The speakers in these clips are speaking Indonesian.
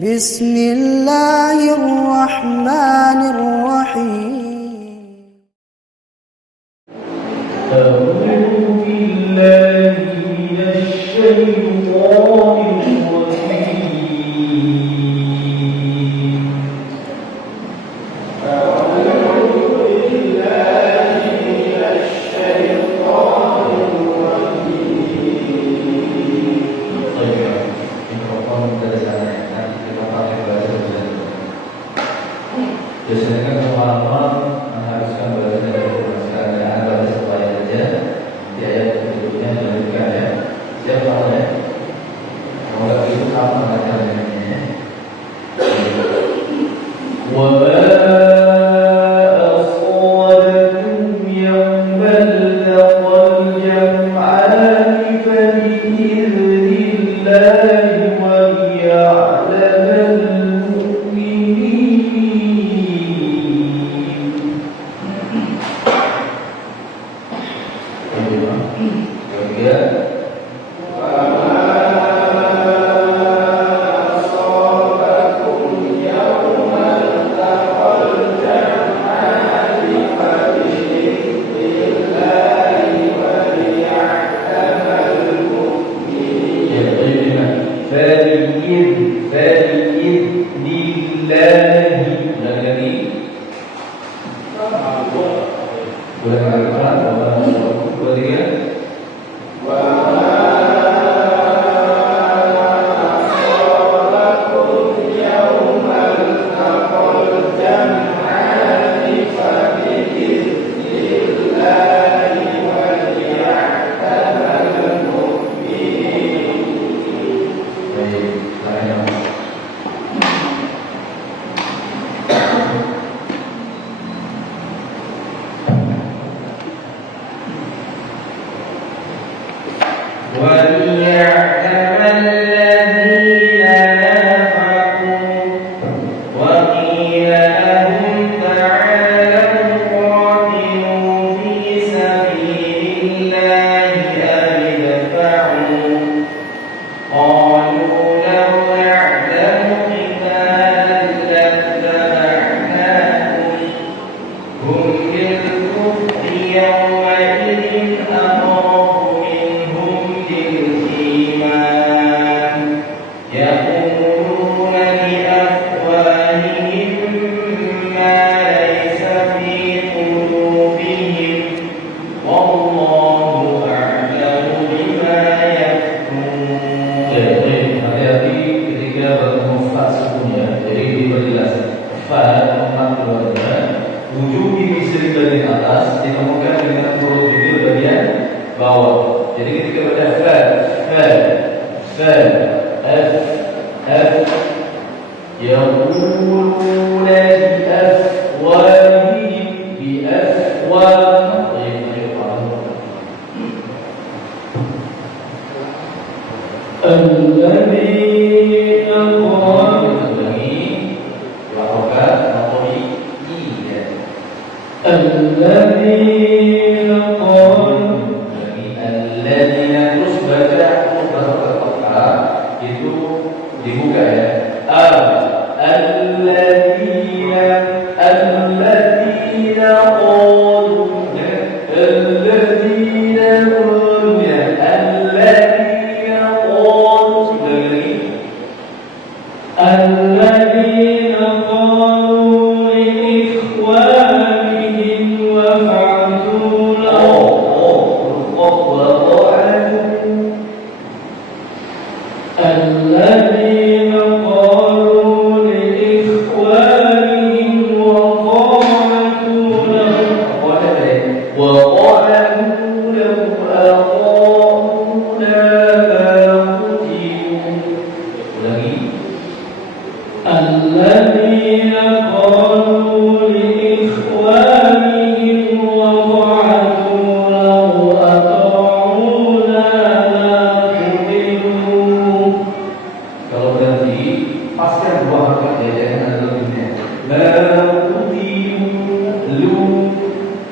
بسم الله الرحمن الرحيم أعوذ بالله من الشيطان الرجيم أعوذ بالله من الشيطان الرجيم. طيب mikrofon dari sana ya, nanti kita pakai bahasa Belanda. Biasanya kan teman-teman mengharuskan bahasa Belanda, sekarang ada bahasa supaya aja di ayat berikutnya dilanjutkan ya. Siap Pak ya? Kalau nggak gitu kamu nggak caranya ya.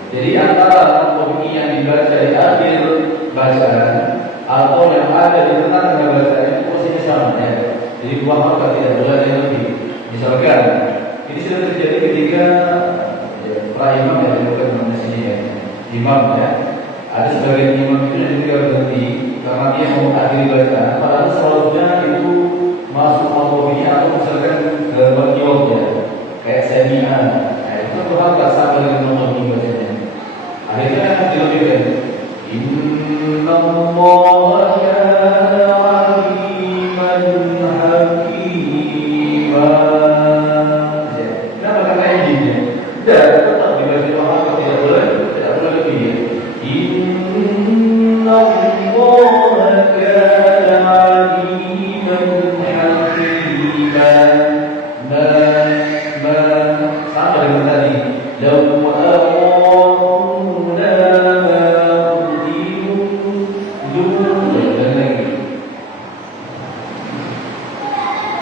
Jadi antara antropologi yang imam ya. Ada sebagian imam itu yang dia berhenti karena dia mau akhiri bacaan. Padahal seharusnya itu masuk al-Wafi atau misalkan ke bagian ya, kayak seminar. Nah itu Tuhan tak sabar dengan nomor ini bacanya. Akhirnya dilebihkan. Inna Allah kana aliman hakima. Kenapa kata ini? Tetap dibaca orang tidak boleh lebih. Inna Allah kana aliman hakima. Sama dengan tadi. Law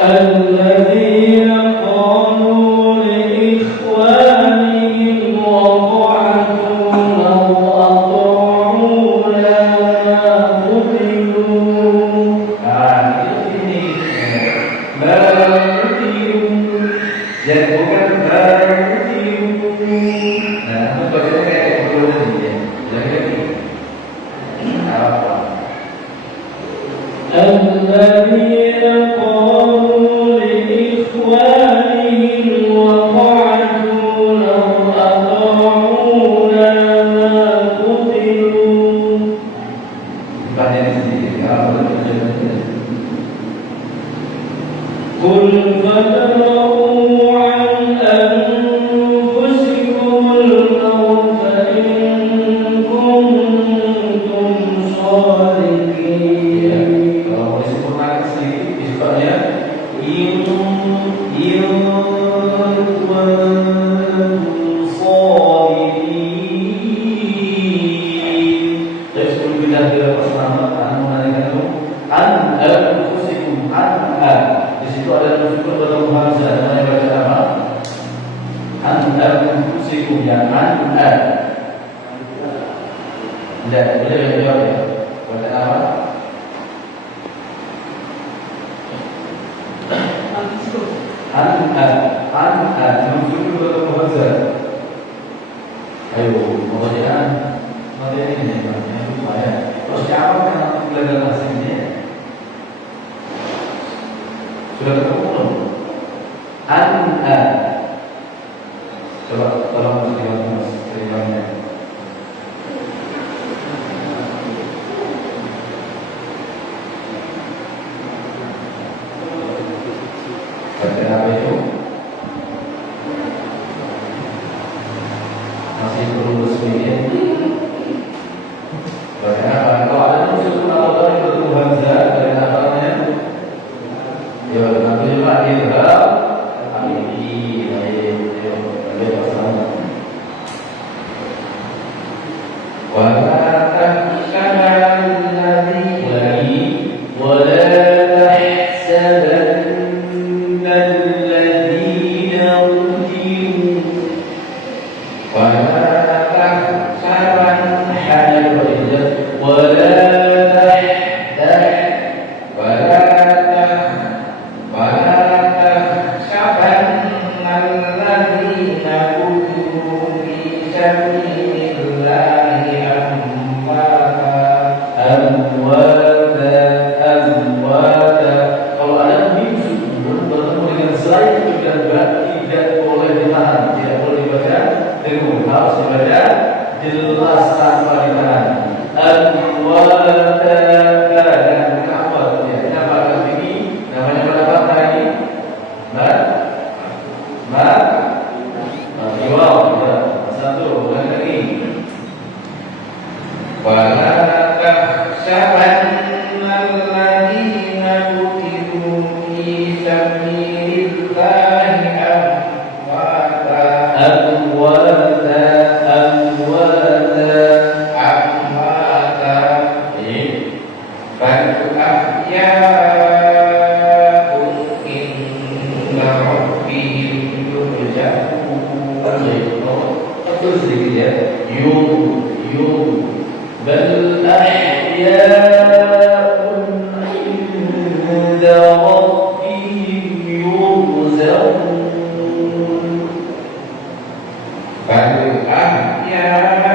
الذين قالوا لإخوانهم وقعدوا لو أطاعونا قتلوا الذين قالوا لإخوانهم وقعدوا لو أطاعونا قتلوا قل فادرءوا عن أنفسكم الموت إن كنتم صادقين. Kalau mau disempurnakan sedikit istilahnya in kuntum shadiqin. Jadi sebelum kita dilepas nama menanyakan an anfusikum di situ ada unsur dalam bahasa namanya baca apa? An anfusikum yang an. Tidak boleh jawab ya. Baca apa? Muncul dalam bahasa. Ayo, materi ini yang lupa ya. Terus siapa yang belajar bahasa ini? Sudah ketemu belum? Coba tolong mas terjemahnya. Baca apa itu? Masih perlu sedikit. Baca apa? Kalau ada unsur atau dari bentuk hamzah dari apanya? Ya, nanti juga idgham amili wa la tahsabanna alladhi wa la tahsabanna alladhina qutilu wa la tahsabanna wa la jelas tanpa ditahan. بل أحياء عند ربهم يرزقون بل أحياء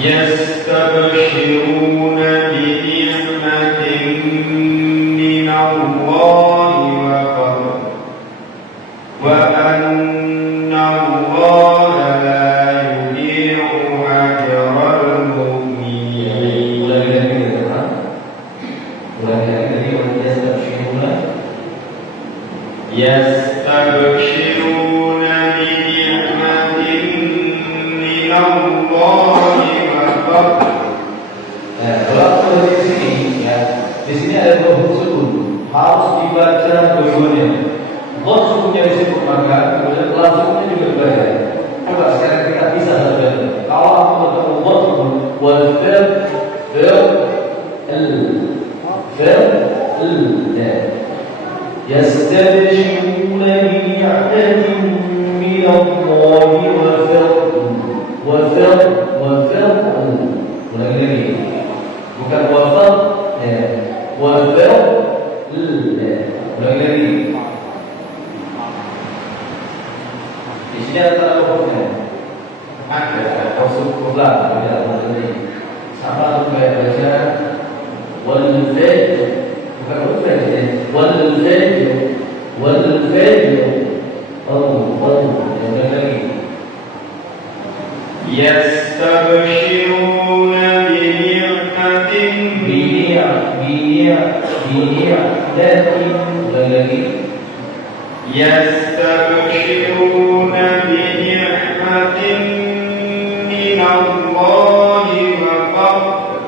يستبشرون بنعمة من الله وفضل وأن الله لا يضيع أجر المؤمنين. يستبشرون بنعمة من الله وفضل. Kalau di sini, ya, di sini ada dua huruf sukun, harus dibaca dua-duanya. Kalau sukunnya disebut maka kemudian langsungnya juga dibaca. Coba sekarang kita bisa saja. Kalau aku bertemu wal fil يستبشرون بنعمة من الله وفضل ulangi lagi, bukan wafat, wafat, ulangi lagi. Di sini ada tanda hurufnya, ada huruf ulang, tidak ulangi. Sama kayak baca wal fajr, bukan wal fajr, wal fajr, wal fajr. Ulangi lagi. يستبشرون بنعمة يستبشرون بنعمة من الله وفضل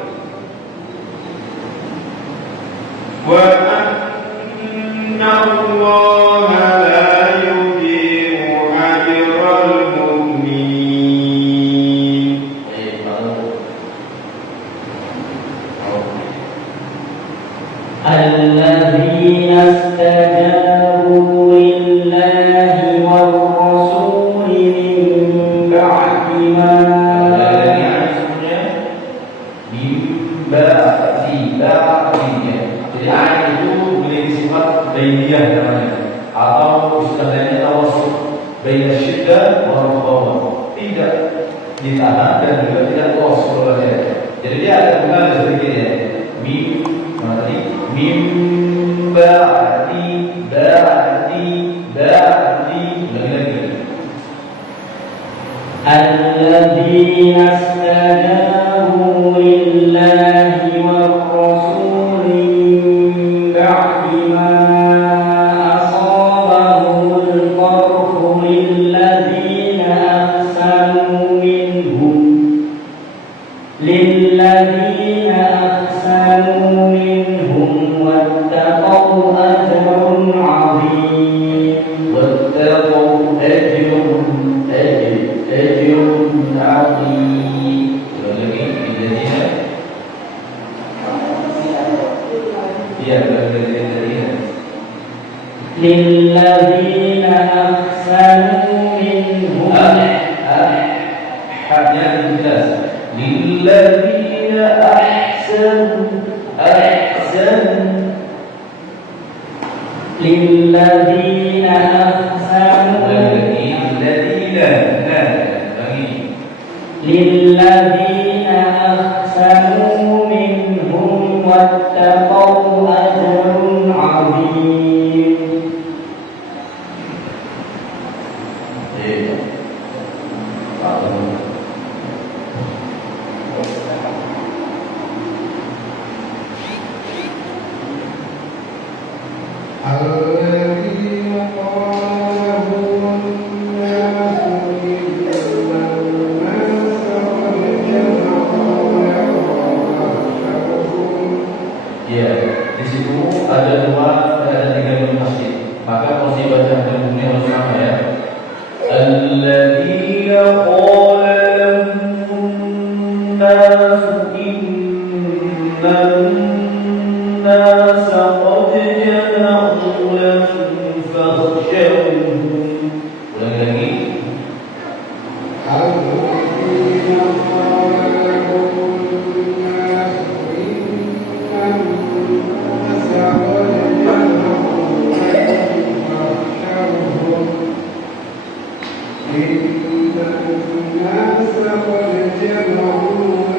وأن الله لا يضيع أجر المؤمنين. الذين استجابوا لله والرسول من بعد ما Jadi ayat itu memiliki sifat bainiyah namanya, atau istilahnya tawassul baina syiddah wa rakhawah. Tidak ditahan dan juga tidak tawassul saja. Jadi dia ada bukan seperti ini. Mim ba'di lagi. الذين استجابوا لله والرسول من بعد ما أصابهم القرح للذين أحسنوا منهم واتقوا أجر عظيم. أجر عظيم. للذين أحسنوا منهم للذين أحسنوا للذين أحسنوا منهم واتقوا أجر عظيم. الذين قال لهم الناس إن الناس قد جمعوا لكم فاخشوهم. Ya, di situ ada tiga masjid. Maka posisi bacaan ilmunya harus sama ya. Alladzina qala lahum nas innan nas qad jama'u lakum fakhshawhum. Ulangi lagi. الذين قال لهم الناس إن الناس قد جمعوا لكم فاخشوهم. إن الناس قد جمعوا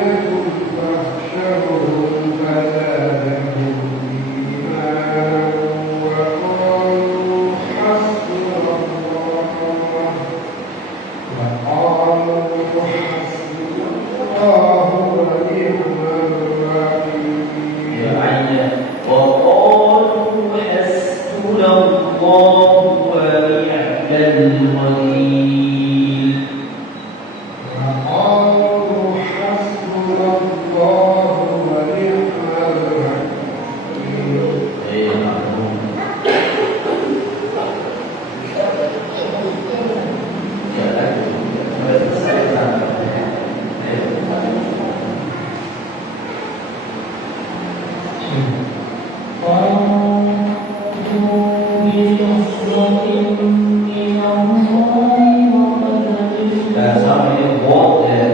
Dan sama ini what ya,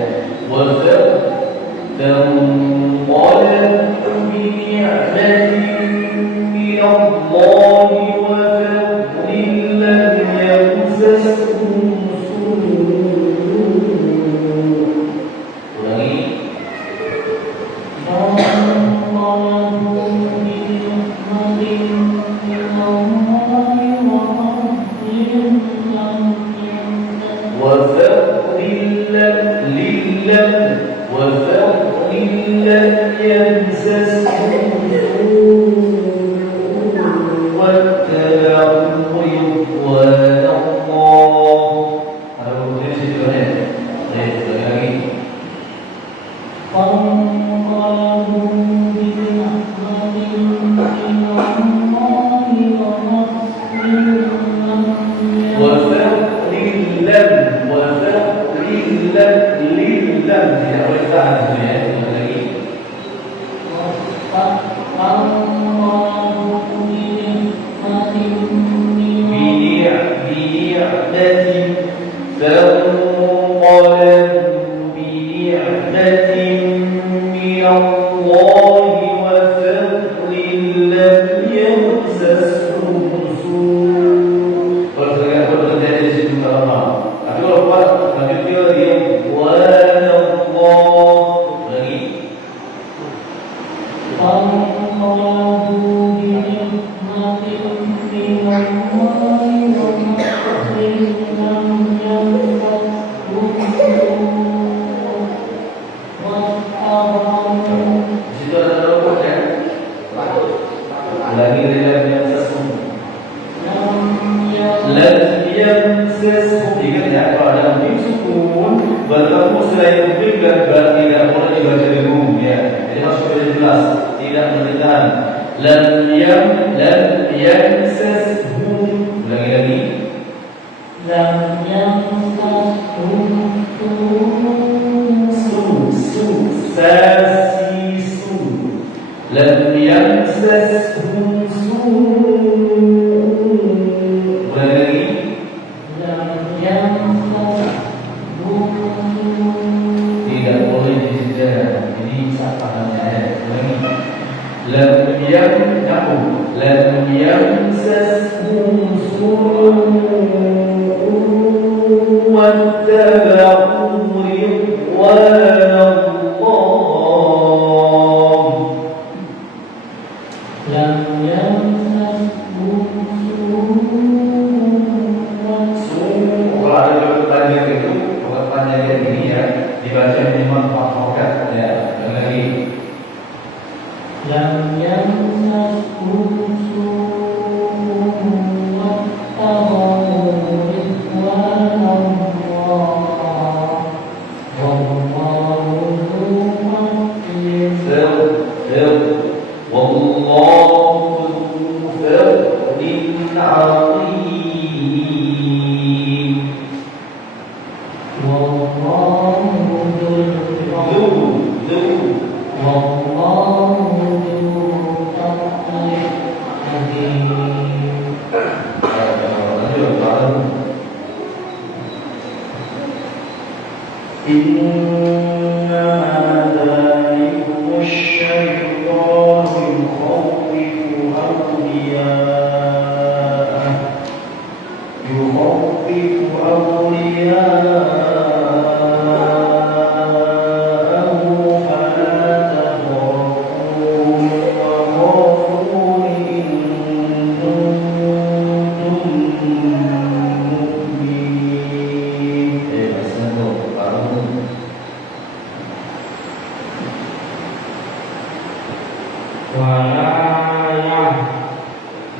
wafat dan qala bi ni'matin min Allah wa fadlin lam yamsaskum ulangi.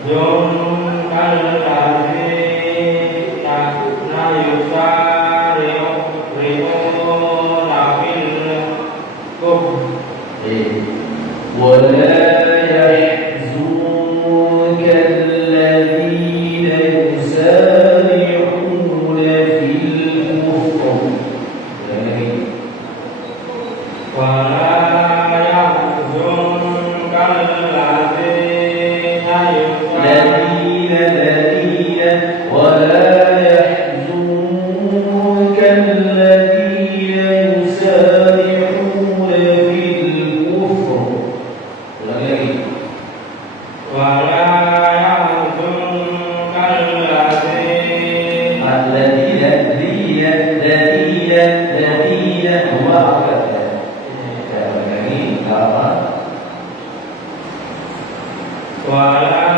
Yun al-Tazi tak na yusari ولا يحزنك الذين يسارعون في الكفر. ulang lagi. ولا يحزنك الذين هو أكثر. lagi apa? ولا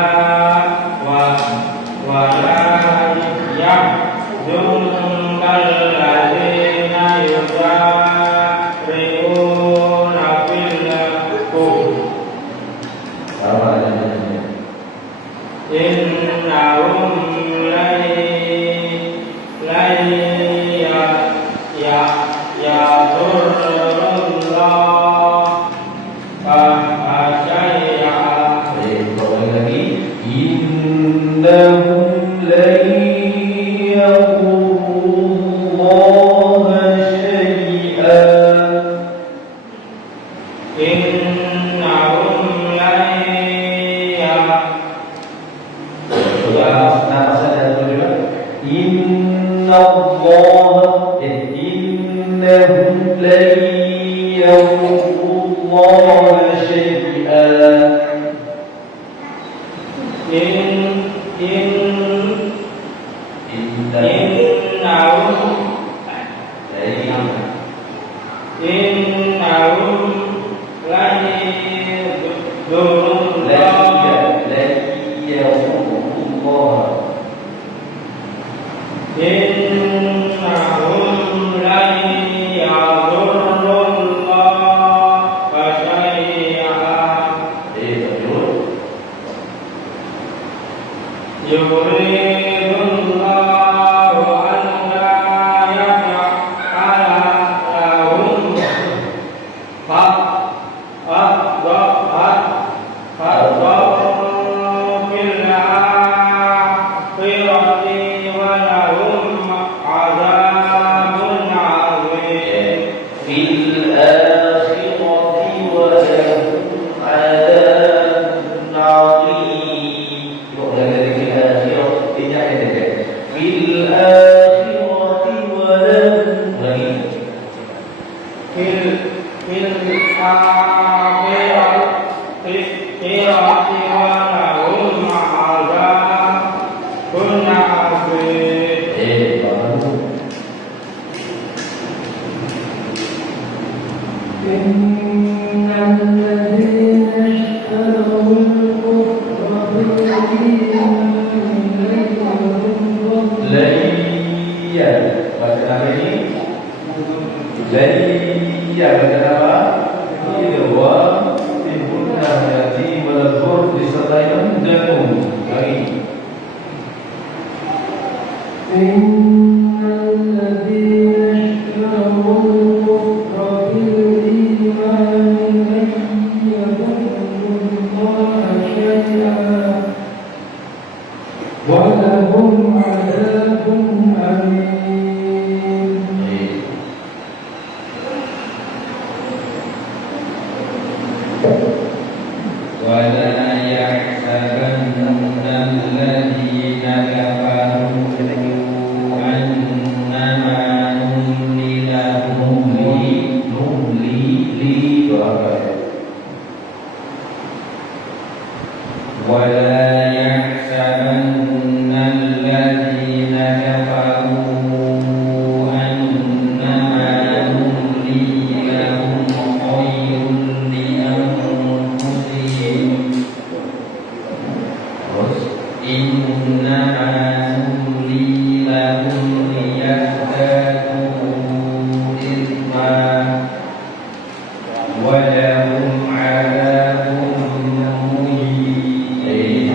يحزنك الذين يسارعون في الكفر Sama adanya. إنهم لن يضروا الله شيئا. Baik, lagi. Innahum lan yadurrullaha syai'an. إنهم لن إنهم لن يضروا شيئا. إنهم لن يضروا يريد الله أن لا يجعل لهم حظا في الآخرة ولهم عذاب عظيم. في الآخرة ولهم عذاب عظيم. في الآخرة ولهم ولهم عذاب أليم. ولا يحسبن الذين كفروا أنما نملي لهم ولا يحسبن الذين كفروا أنما نملي لهم خير لأنفسهم إنما نملي لهم ليزدادوا إثما ولهم عذاب مهين.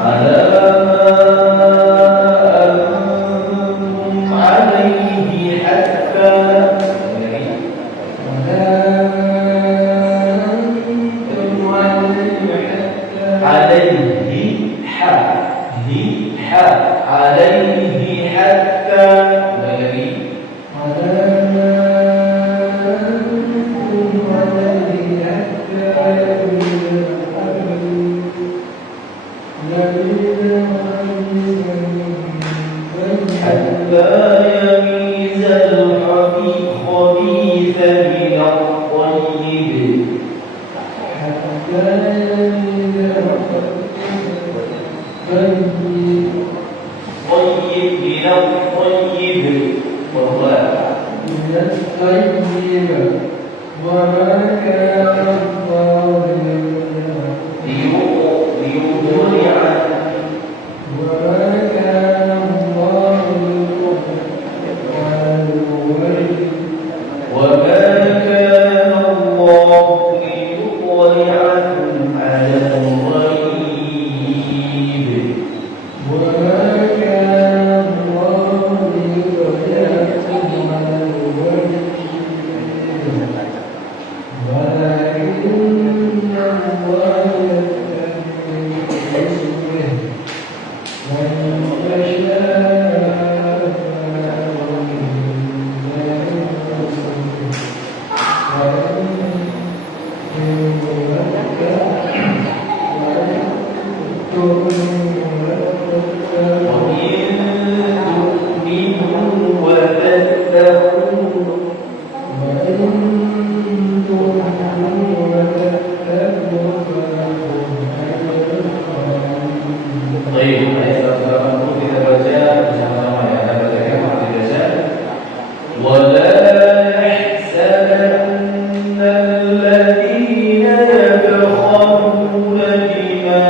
على الخبيث من الطيب حتى إذا طيب طيب من الطيب والله من الطيب وما كان الله ليطلع وما كان الله وما كان الله ليطلعكم على الغيب وما كان الله ليطلعكم على الغيب ولكن الله يتبع بإذنه من يشاء طيب, ayat 180 kita baca bersama-sama ya. Kita bacakan seperti biasa. Wala yahsabanna alladhina yabkhaluna bima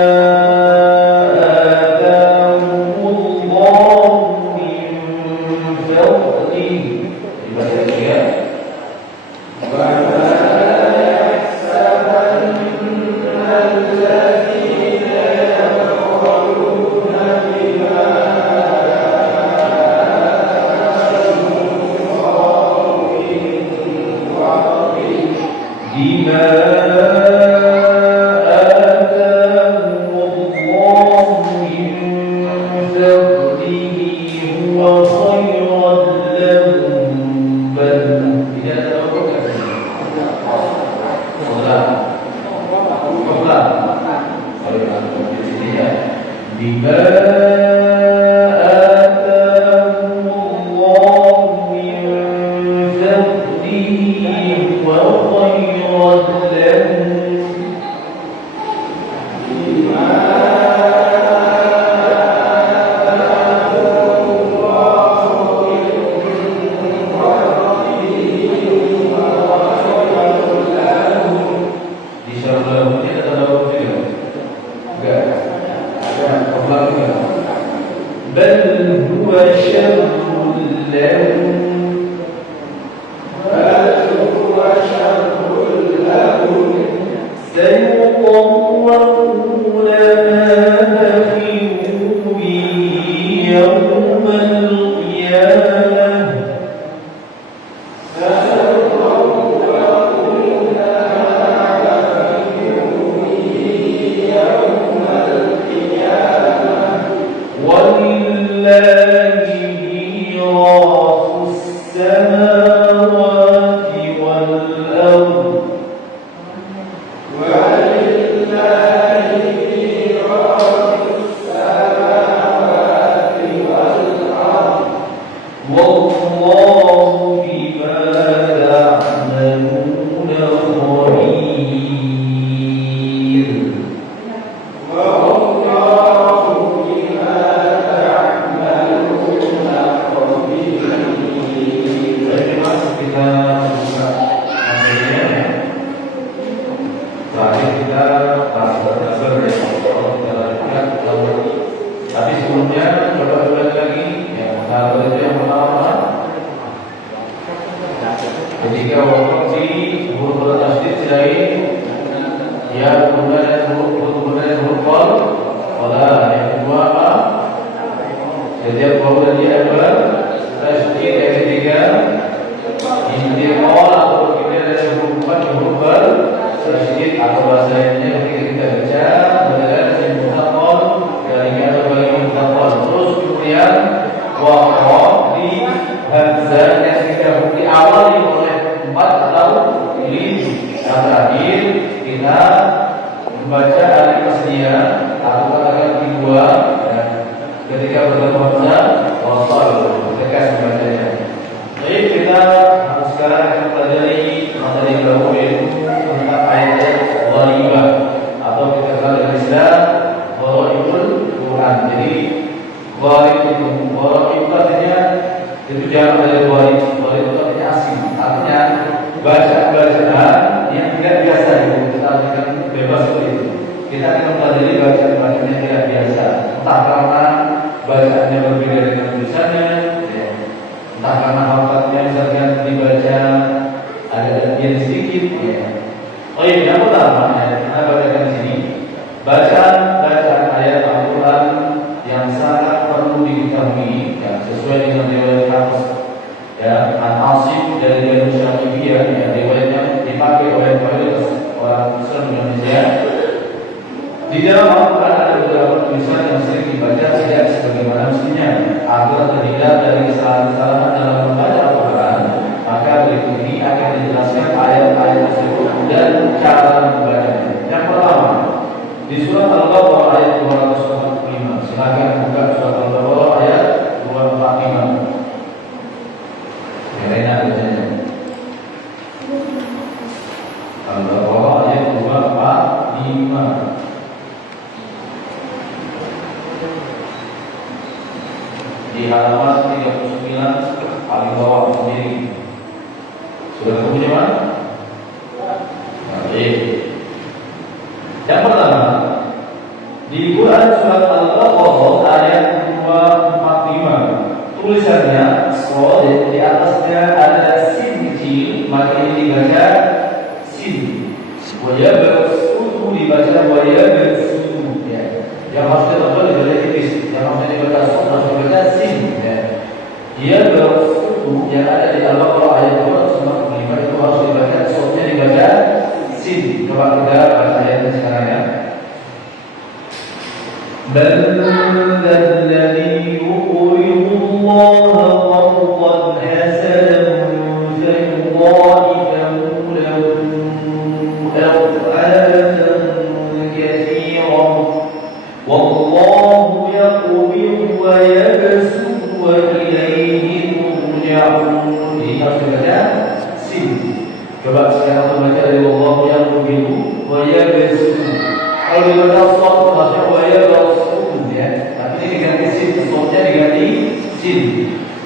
atahumullahu min fadlihi. Dibaca lagi ya. بما آتاهم الله من فضله هو خيرا لهم بل tidak بما آتاهم الله من فضله هو خيرا لهم di syarah ini ada dalam video enggak ada pembelajaran bal huwa syarrun lahum سيطوقون ما بخلوا به يوم القيامة ولله ميراث السماوات والأرض والله بما تعملون خبير tapi sebelumnya coba ulang lagi yang satu itu yang pertama ketika waktu huruf tasdid lain ya kemudian huruf qal wala yang kedua a setiap huruf tadi adalah tasdid yang ketiga intiqal atau kita ada huruf qal tasdid atau bahasa lainnya ketika kita baca benar yang mutaqal dari kata bagi mutaqal terus kemudian wa di hamzah yang kita diawali oleh 4 atau 5 yang terakhir kita membaca alif tasniah atau katakan kedua dan ketika bertemu hamzah wasal tegas membacanya. Baik. sekarang kita pelajari materi yang baru yaitu tentang ayat-ayat gharibah atau kita kenal dengan istilah gharaibul Quran. Jadi gharib itu artinya itu jamak dari gharib. Gharib itu artinya asing. Artinya bacaan yang tidak biasa itu kita artikan bebas seperti itu. Kita akan mempelajari bacaan yang tidak biasa. Entah karena bacaannya berbeda dengan tulisannya, entah karena hafalnya misalkan dibaca ada bagian sedikit. Oh iya, yang pertama saya bacakan di sini bacaan ayat Al-Quran yang sangat perlu diketahui yang sesuai dengan riwayat Hafiz An-Asim dari Ibnu Syafiyah yang riwayatnya dipakai oleh mayoritas orang Muslim Indonesia. Di dalam Al-Quran ada beberapa tulisan yang sering dibaca tidak sebagaimana mestinya. Agar terhindar dari kesalahan-kesalahan dalam membaca Al-Quran, maka berikut ini akan dijelaskan ayat-ayat tersebut dan cara membacanya. Yang pertama, di surat Al-Baqarah ayat 245. Silakan buka surat Al-Baqarah ayat 245. Rena bacanya. Al-Baqarah ayat 245. Di halaman 39 paling bawah sendiri. Sudah ketemu mana? Baik. Yang pertama, di Quran surat Al-Baqarah ayat 245. Tulisannya shad, di atasnya ada sin kecil, maka ini dibaca sin. Waya bersutu dibaca waya bersutu. Yang maksudnya apa? Dibaca tipis. Yang maksudnya dibaca shad, maksudnya dibaca sin. Dia bersutu yang ada di Al-Baqarah ayat 245 itu harus dibaca shadnya dibaca sin. Coba kita baca ayatnya sekarang ya. بل ذا الذي يقرض الله قرضا حسنا فيضاعفه له أضعافا كثيرة والله يقبض ويبسط وإليه ترجعون. Ini harus dibaca sin. Coba sekarang membaca dari Wallahu yaqbidu wa yabsutu. Kalau dibaca shad maksudnya wa yabsutu ya. Tapi ini diganti sin, shadnya diganti sin.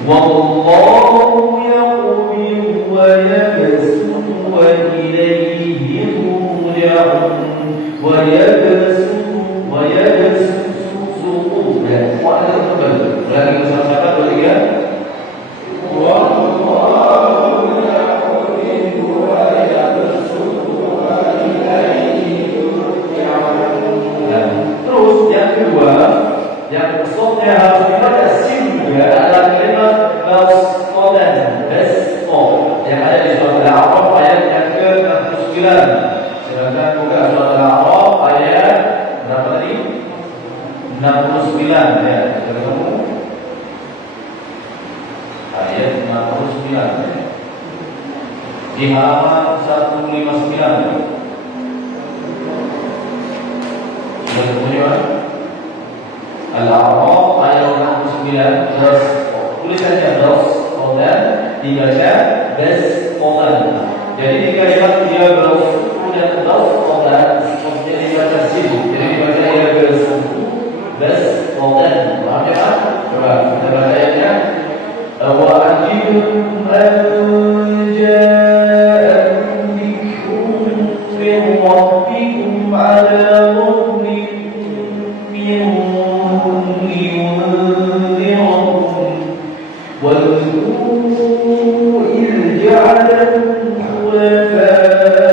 Wallahu yaqbidu wa yabsutu wa ilayhi turja'un. Wa yabsutu ya. Wah, ada betul. Lagi bersama-sama bertiga. Yang shadnya harus dibaca sin juga adalah kalimat basqadan, yang ada di surat Al-A'raf ayat yang ke-69. Silakan buka surat Al-A'raf ayat berapa tadi? 69 ya. Ketemu? Ayat 69 ya. Di halaman 159. Sudah ketemu ya? Al-A'raf ayat 69 terus tulisannya basqadan dibaca basqadan. Jadi di kalimat dia dan basqadan maksudnya dibaca sin. Jadi dibaca ya basqadan. Paham ya? Coba kita baca ayatnya. Wa ajibtum an ja'akum dhikrun min rabbikum 'ala واذكروا إذ جعلكم خلفاء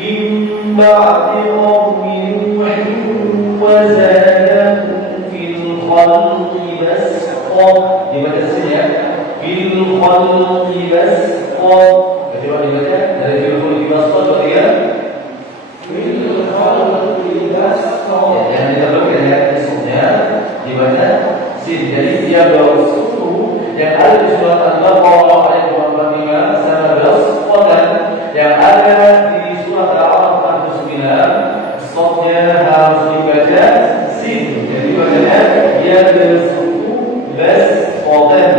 من بعد قوم نوح وزادكم في الخلق بسطة. Dibaca saja fil khalqi basṭa. Coba dibaca dari fil khalqi basṭa berarti ya fil khalqi basṭa. Yang ditambahkan ya maksudnya dibaca sin. Jadi dia bersutu yang ada di surat Al-Baqarah ayat 245 sama basṭan yang ada di surat Al-A'raf 49. Shadnya harus dibaca sin. Jadi bacanya dia bersutu basṭan.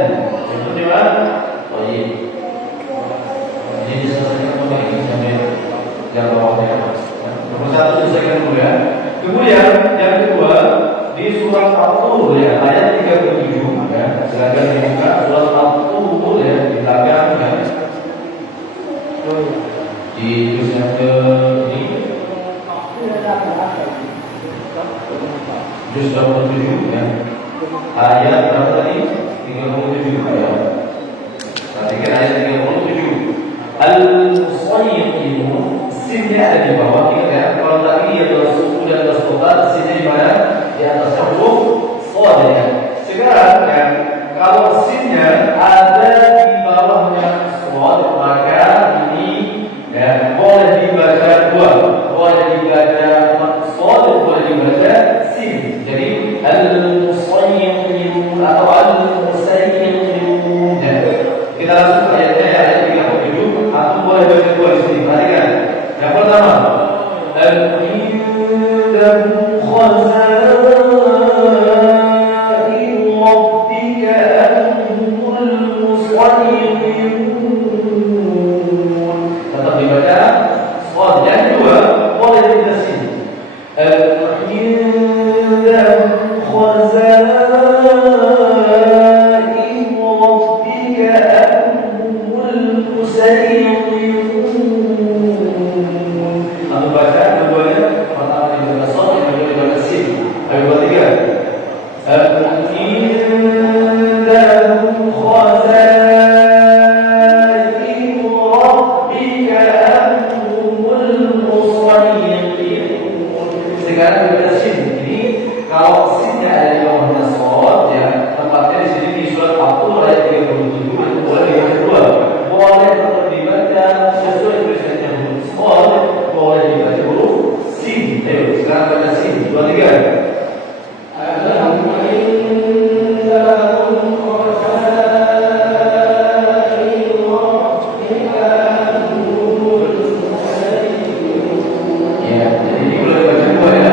37 ya. Ayat berapa tadi? 37 ya. Perhatikan ayat 37. Al-Musayyiqinu, sinnya ada di bawah, ingat ya. Kalau tadi dia adalah suku dan bersobat, sinnya di mana? Di atas huruf shad ya. Sekarang kan, kalau sinnya ada di bawahnya shad, maka ini ya boleh dibaca dua, boleh dibaca shad, boleh dibaca sin. Jadi al-Musayyiqinu atau al-Musayyiqinu. Ya. Kita langsung ke ayatnya ya, ayat 37. Aku boleh baca dua di sini. Perhatikan. Yang pertama, al-indahu khazain rabbika anhumul musayyiqun. Tetap dibaca shad. Yang kedua, boleh dibaca sin. Al-indahu khazain atau baca keduanya, pertama dibaca shad, yang kedua dibaca sin. Ayo buat tiga. Indahu khazain rabbika anhumul musayyiqun. Sekarang dibaca sin. Jadi kalau sinnya ada di bawahnya shad ya, tempatnya di sini di surat Al-Qur'an ayat 37 itu boleh dibaca dua. Boleh tetap dibaca sesuai tulisannya huruf shad, boleh dibaca huruf sin. Ayo sekarang baca sin. 2, 3. Ya, jadi ini boleh dibaca dua ya.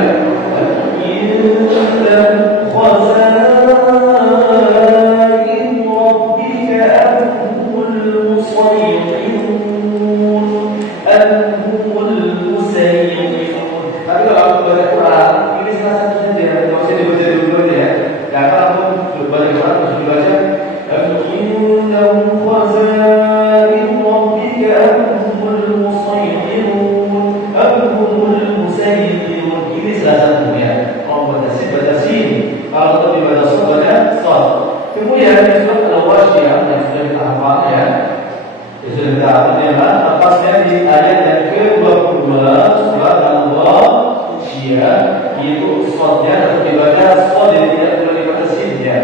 Kemudian di surat Al-Waqiah yang sudah kita hafal ya, sudah kita hafal ya, tepatnya di ayat yang ke-22 surat Al-Waqiah, yaitu shadnya atau dibaca shad, tidak boleh dibaca sin ya.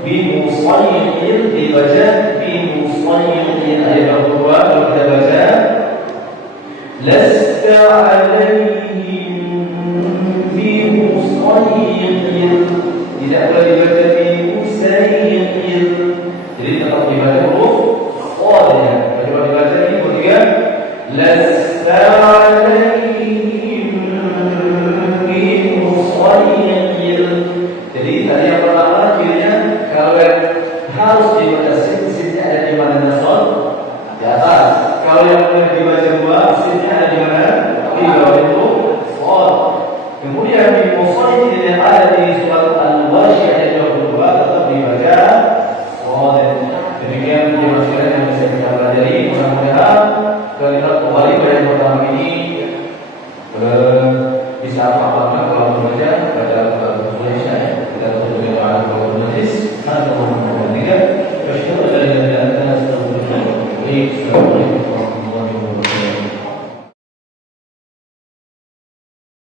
Bimusayyiqin dibaca bimusayyiqin. Ayat 22 kalau kita baca lasta alaihim bimusayyiqin, tidak boleh dibaca bimusayyiqin. Jadi tetap dibaca huruf shad ya. Coba dibaca ini ketiga, lasta alaihim bimusayyiqin. Jadi tadi yang pertama kirinya kalau yang harus dibaca sin, sinnya ada di mana shad? Di atas. Kalau yang boleh dibaca dua, sinnya ada di mana? Di bawah itu shad. Kemudian di musayyiqin yang ada di surat Al-Waqiah ayat 22 tetap dibaca shad. Demikian penjelasan yang bisa kita pelajari. Mudah-mudahan kita kembali pada yang pertama ini bisa apa-apa kalau membaca pada Indonesia ya. Kita tutup dengan doa kalau majlis. Assalamualaikum warahmatullahi wabarakatuh.